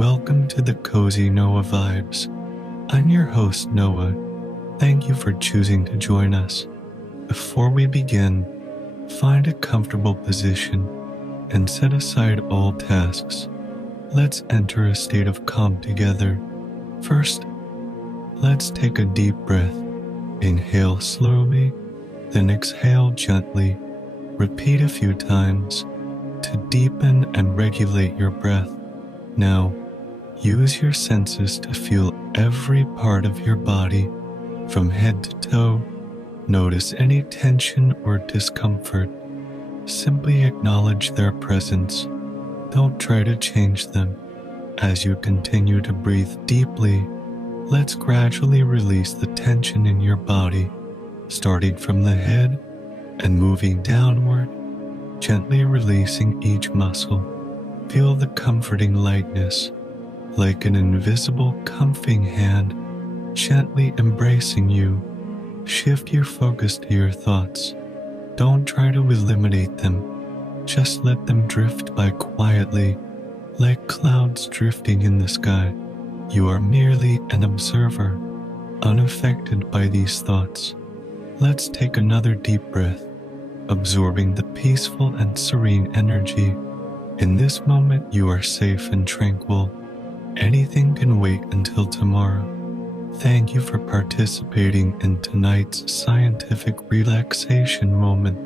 Welcome to the Cozy Noah Vibes. I'm your host, Noah. Thank you for choosing to join us. Before we begin, find a comfortable position and set aside all tasks. Let's enter a state of calm together. First, let's take a deep breath. Inhale slowly, then exhale gently. Repeat a few times to deepen and regulate your breath. Now, use your senses to feel every part of your body, from head to toe. Notice any tension or discomfort. Simply acknowledge their presence. Don't try to change them. As you continue to breathe deeply, let's gradually release the tension in your body, starting from the head and moving downward, gently releasing each muscle. Feel the comforting lightness, like an invisible, comforting hand, gently embracing you. Shift your focus to your thoughts. Don't try to eliminate them. Just let them drift by quietly, like clouds drifting in the sky. You are merely an observer, unaffected by these thoughts. Let's take another deep breath, absorbing the peaceful and serene energy. In this moment, you are safe and tranquil. Anything can wait until tomorrow. Thank you for participating in tonight's scientific relaxation moment.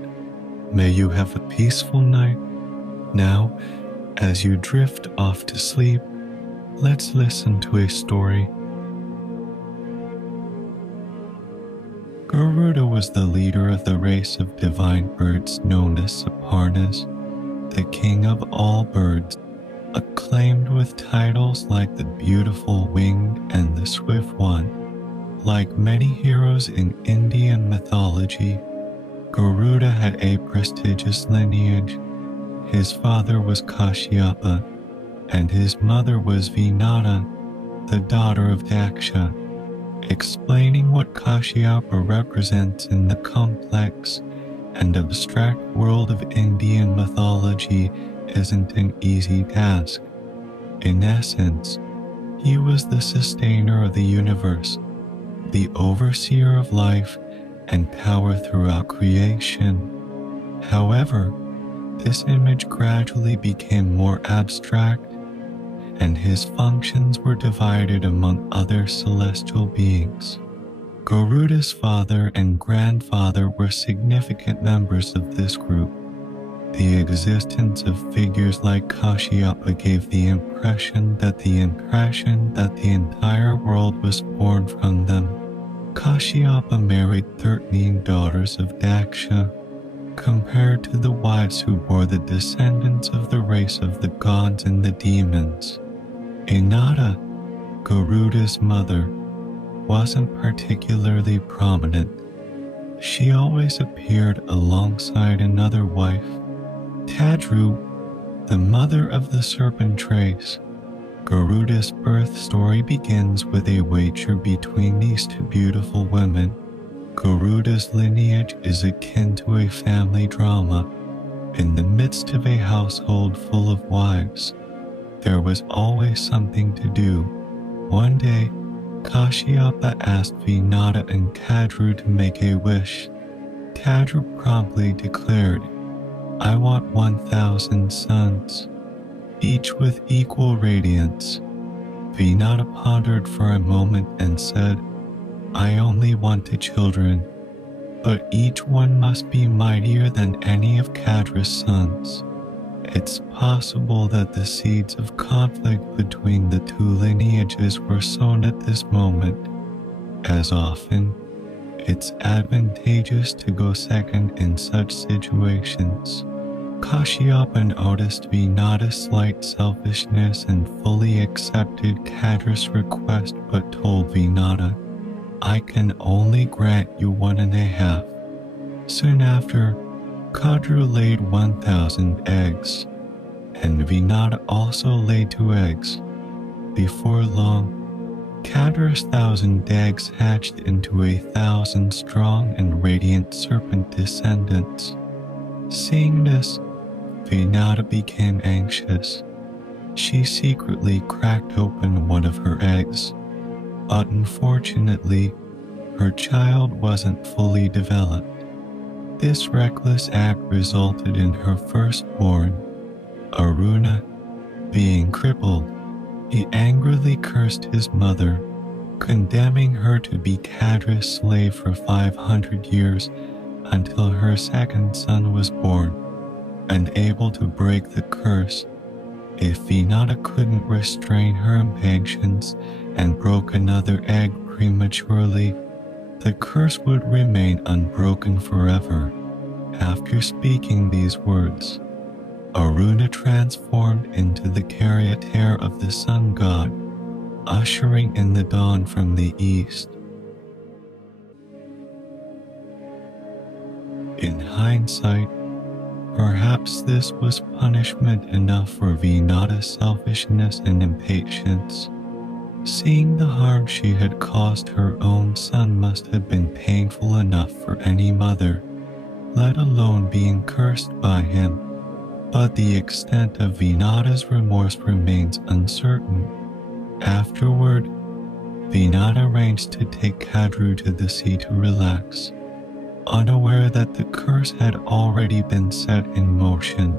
May you have a peaceful night. Now, as you drift off to sleep, let's listen to a story. Garuda was the leader of the race of divine birds known as Saparnas, the king of all birds, acclaimed with titles like the Beautiful Winged and the Swift One. Like many heroes in Indian mythology, Garuda had a prestigious lineage. His father was Kashyapa, and his mother was Vinata, the daughter of Daksha. Explaining what Kashyapa represents in the complex and abstract world of Indian mythology isn't an easy task. In essence, he was the sustainer of the universe, the overseer of life and power throughout creation. However, this image gradually became more abstract, and his functions were divided among other celestial beings. Garuda's father and grandfather were significant members of this group. The existence of figures like Kashyapa gave the impression that the entire world was born from them. Kashyapa married 13 daughters of Daksha, compared to the wives who bore the descendants of the race of the gods and the demons. Inada, Garuda's mother, wasn't particularly prominent. She always appeared alongside another wife. Tadru, the mother of the serpent race. Garuda's birth story begins with a wager between these two beautiful women. Garuda's lineage is akin to a family drama. In the midst of a household full of wives, there was always something to do. One day, Kashyapa asked Vinata and Tadru to make a wish. Tadru promptly declared, "I want 1,000 sons, each with equal radiance." Vinata pondered for a moment and said, "I only want 2 children, but each one must be mightier than any of Kadra's sons." It's possible that the seeds of conflict between the two lineages were sown at this moment. As often, it's advantageous to go second in such situations. Kashyapa noticed Vinata's slight selfishness and fully accepted Kadra's request, but told Vinata, "I can only grant you 1.5. Soon after, Kadru laid 1,000 eggs, and Vinata also laid 2 eggs. Before long, Kadra's 1,000 eggs hatched into 1,000 strong and radiant serpent descendants. Seeing this, Vinata became anxious. she secretly cracked open one of her eggs, but unfortunately, her child wasn't fully developed. This reckless act resulted in her firstborn, Aruna, being crippled. He angrily cursed his mother, condemning her to be Kadra's slave for 500 years until her second son was born. Unable to break the curse, if Vinata couldn't restrain her impatience and broke another egg prematurely, the curse would remain unbroken forever. After speaking these words, Aruna transformed into the charioteer of the sun god, ushering in the dawn from the east. In hindsight, perhaps this was punishment enough for Vinata's selfishness and impatience. Seeing the harm she had caused her own son must have been painful enough for any mother, let alone being cursed by him. But the extent of Vinata's remorse remains uncertain. Afterward, Vinata arranged to take Kadru to the sea to relax, unaware that the curse had already been set in motion.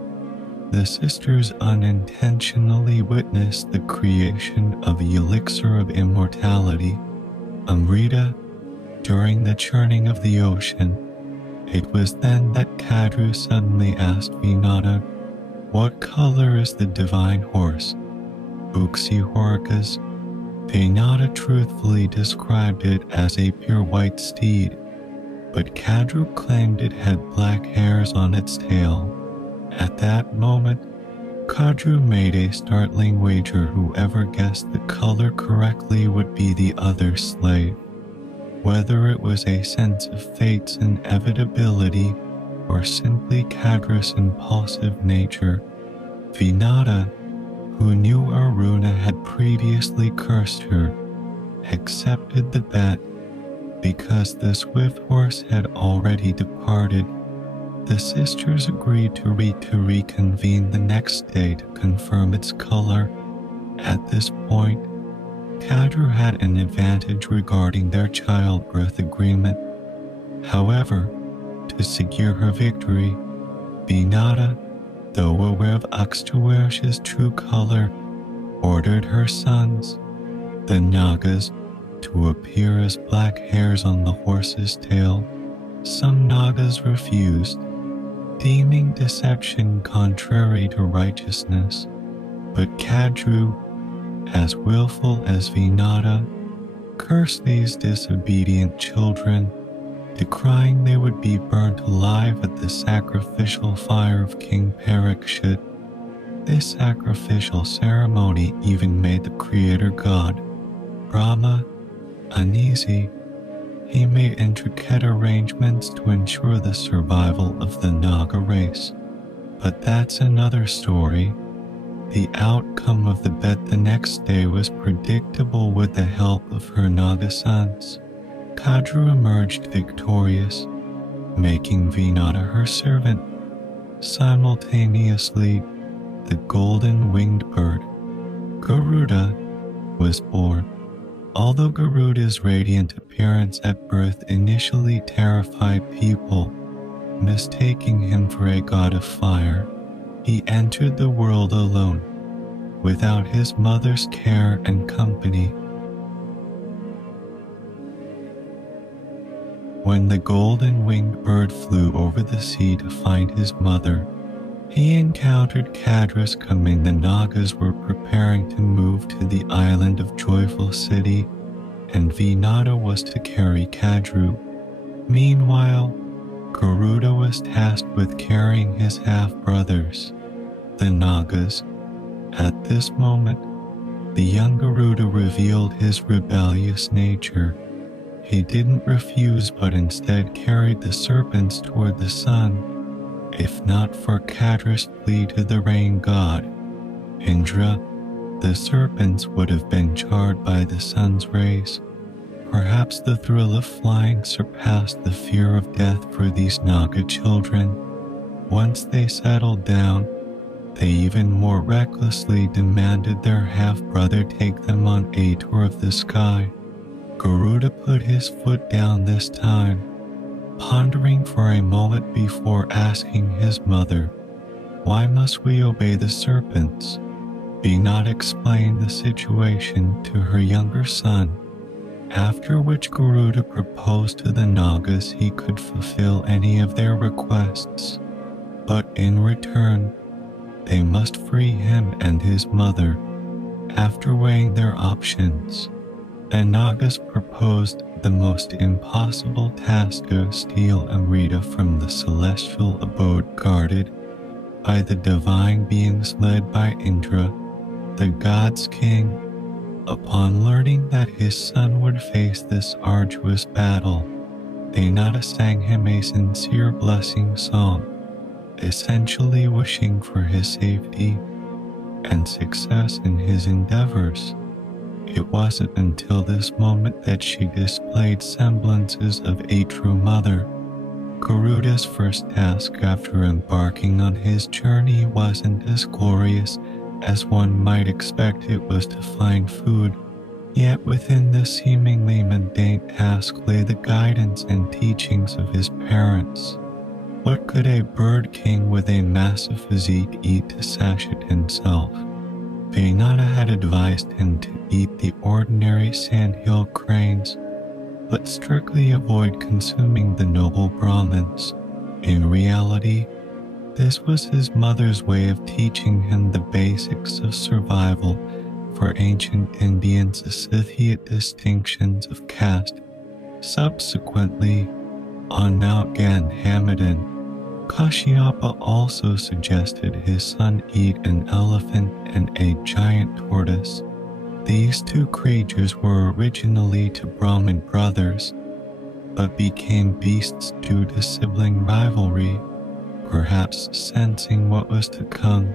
The sisters unintentionally witnessed the creation of the elixir of immortality, Amrita, during the churning of the ocean. It was then that Kadru suddenly asked Vinata, "What color is the divine horse?" Uxihorkas. Vinata truthfully described it as a pure white steed, but Kadru claimed it had black hairs on its tail. At that moment, Kadru made a startling wager: whoever guessed the color correctly would be the other slave. Whether it was a sense of fate's inevitability or simply Kadru's impulsive nature, Vinata, who knew Aruna had previously cursed her, accepted the bet. Because the swift horse had already departed, the sisters agreed to reconvene the next day to confirm its color. At this point, Kadru had an advantage regarding their childbirth agreement. However, to secure her victory, Vinata, though aware of Uxtuersh's true color, ordered her sons, the Nagas, to appear as black hairs on the horse's tail. Some Nagas refused, deeming deception contrary to righteousness, but Kadru, as willful as Vinata, cursed these disobedient children, decrying they would be burnt alive at the sacrificial fire of King Parikshit. This sacrificial ceremony even made the creator god, Brahma, uneasy. He made intricate arrangements to ensure the survival of the Naga race. But that's another story. The outcome of the bet the next day was predictable. With the help of her Naga sons, Kadru emerged victorious, making Vinata her servant. Simultaneously, the golden-winged bird, Garuda, was born. Although Garuda's radiant appearance at birth initially terrified people, mistaking him for a god of fire, he entered the world alone, without his mother's care and company. When the golden-winged bird flew over the sea to find his mother, he encountered Kadras coming. The Nagas were preparing to move to the island of Joyful City, and Vinata was to carry Kadru. Meanwhile, Garuda was tasked with carrying his half-brothers, the Nagas. At this moment, the young Garuda revealed his rebellious nature. He didn't refuse, but instead carried the serpents toward the sun. If not for Kadra's plea to the rain god, Indra, the serpents would have been charred by the sun's rays. Perhaps the thrill of flying surpassed the fear of death for these Naga children. Once they settled down, They even more recklessly demanded their half-brother take them on a tour of the sky. Garuda put his foot down this time, pondering for a moment before asking his mother, "Why must we obey the serpents?" Binod explained the situation to her younger son, after which Garuda proposed to the Nagas he could fulfill any of their requests, but in return, they must free him and his mother. After weighing their options, the Nagas proposed the most impossible task to steal Amrita from the celestial abode guarded by the divine beings led by Indra, the god's king. Upon learning that his son would face this arduous battle, they Nada sang him a sincere blessing song, essentially wishing for his safety and success in his endeavors. It wasn't until this moment that she displayed semblances of a true mother. Garuda's first task after embarking on his journey wasn't as glorious as one might expect. It was to find food, yet within this seemingly mundane task lay the guidance and teachings of his parents. What could a bird king with a massive physique eat to satiate himself? Vænana had advised him to eat the ordinary sandhill cranes, but strictly avoid consuming the noble Brahmins. In reality, this was his mother's way of teaching him the basics of survival. For ancient Indians, the Scythian distinctions of caste. Subsequently, on Mount Gandhamadan, Kashyapa also suggested his son eat an elephant and a giant tortoise. These two creatures were originally to Brahmin brothers, but became beasts due to sibling rivalry. Perhaps sensing what was to come,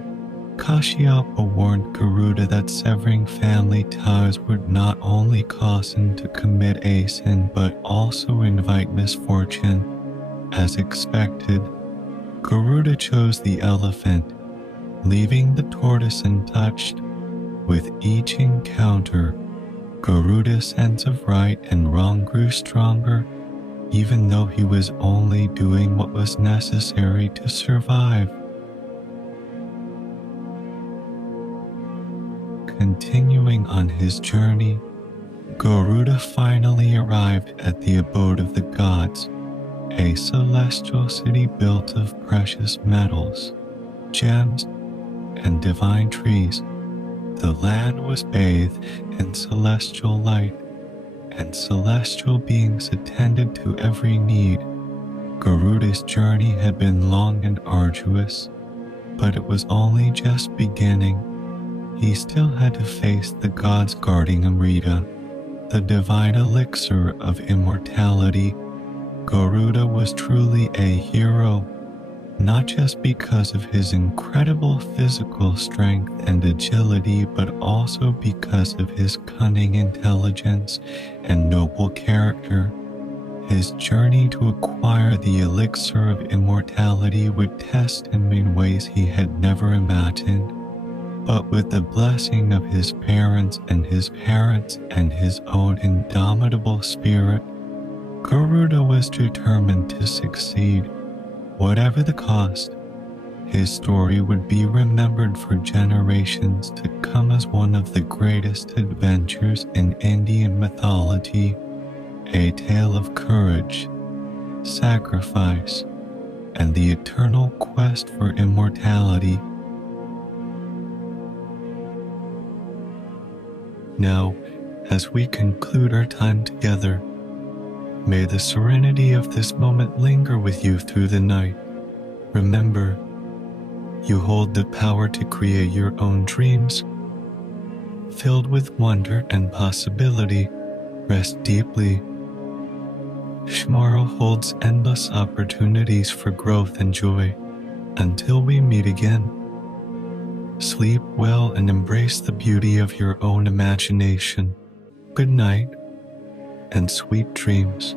Kashyapa warned Garuda that severing family ties would not only cause him to commit a sin but also invite misfortune. As expected, Garuda chose the elephant, leaving the tortoise untouched. With each encounter, Garuda's sense of right and wrong grew stronger, even though he was only doing what was necessary to survive. Continuing on his journey, Garuda finally arrived at the abode of the gods, a celestial city built of precious metals, gems, and divine trees. The land was bathed in celestial light, and celestial beings attended to every need. Garuda's journey had been long and arduous, but it was only just beginning. He still had to face the gods guarding Amrita, the divine elixir of immortality. Garuda was truly a hero, not just because of his incredible physical strength and agility, but also because of his cunning intelligence and noble character. His journey to acquire the elixir of immortality would test him in ways he had never imagined. But with the blessing of his parents and his own indomitable spirit, Garuda was determined to succeed. Whatever the cost, his story would be remembered for generations to come as one of the greatest adventures in Indian mythology, a tale of courage, sacrifice, and the eternal quest for immortality. Now, as we conclude our time together, may the serenity of this moment linger with you through the night. Remember, you hold the power to create your own dreams. Filled with wonder and possibility, rest deeply. Tomorrow holds endless opportunities for growth and joy. Until we meet again, sleep well and embrace the beauty of your own imagination. Good night and sweet dreams.